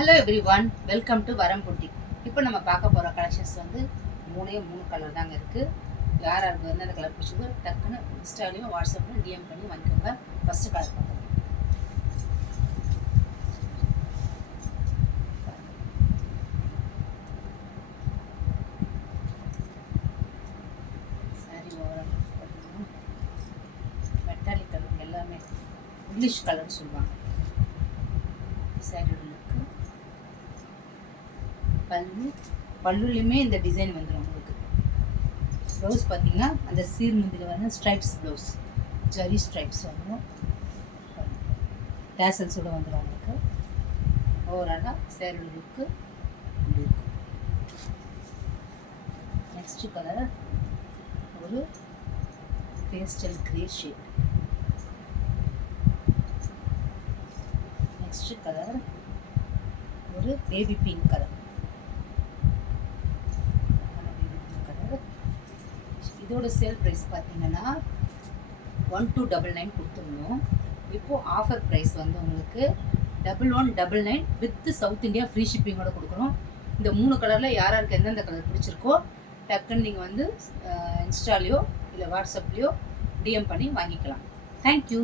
Hello everyone, welcome to வரம் boutique. இப்போ நம்ம பார்க்க போகிற கலெக்ஷன்ஸ் வந்து மூணு கலர் தாங்க இருக்குது. யார் யாருக்கு வந்து அந்த கலர் பிடிச்சதோ டக்குன்னு இன்ஸ்டாலையும் வாட்ஸ்அப்லையும் டிஎம் பண்ணி வாங்கிக்கோங்க. ஃபஸ்ட்டு கலர் பார்க்கலாம். சாரி ஓவரால் பார்த்தீங்கன்னா மெட்டாலிக் கலர், எல்லாமே இங்கிலீஷ் கலர்னு சொல்லுவாங்க. சாரியோட லுக்கு, பல்லுலையுமே இந்த டிசைன் வந்துடும் உங்களுக்கு. ப்ளவுஸ் பார்த்தீங்கன்னா அந்த சீர் முந்தியில் வந்து ஸ்ட்ரைப்ஸ் ப்ளவுஸ், ஜரி ஸ்ட்ரைப்ஸ் வந்துடும். டேசல்ஸோட வந்துடும் உங்களுக்கு. ஓவராலாக சேரோட லுக்கு இப்படி இருக்கும். நெக்ஸ்ட்டு கலர் ஒரு pastel grey shade. Next colour ஒரு பேபி பிங்க் கலர். இதோட சேல் ப்ரைஸ் பார்த்தீங்கன்னா 1299 கொடுத்துருந்தோம். இப்போது ஆஃபர் ப்ரைஸ் வந்து உங்களுக்கு 1199 வித் சவுத் இந்தியா ஃப்ரீ ஷிப்பிங்கோட கொடுக்குறோம். இந்த 3 கலரில் யாராருக்கு எந்தெந்த கலர் பிடிச்சிருக்கோ டக்குன்னு நீங்கள் வந்து இன்ஸ்டாலேயோ இல்லை வாட்ஸ்அப்லேயோ டிஎம் பண்ணி வாங்கிக்கலாம். தேங்க்யூ.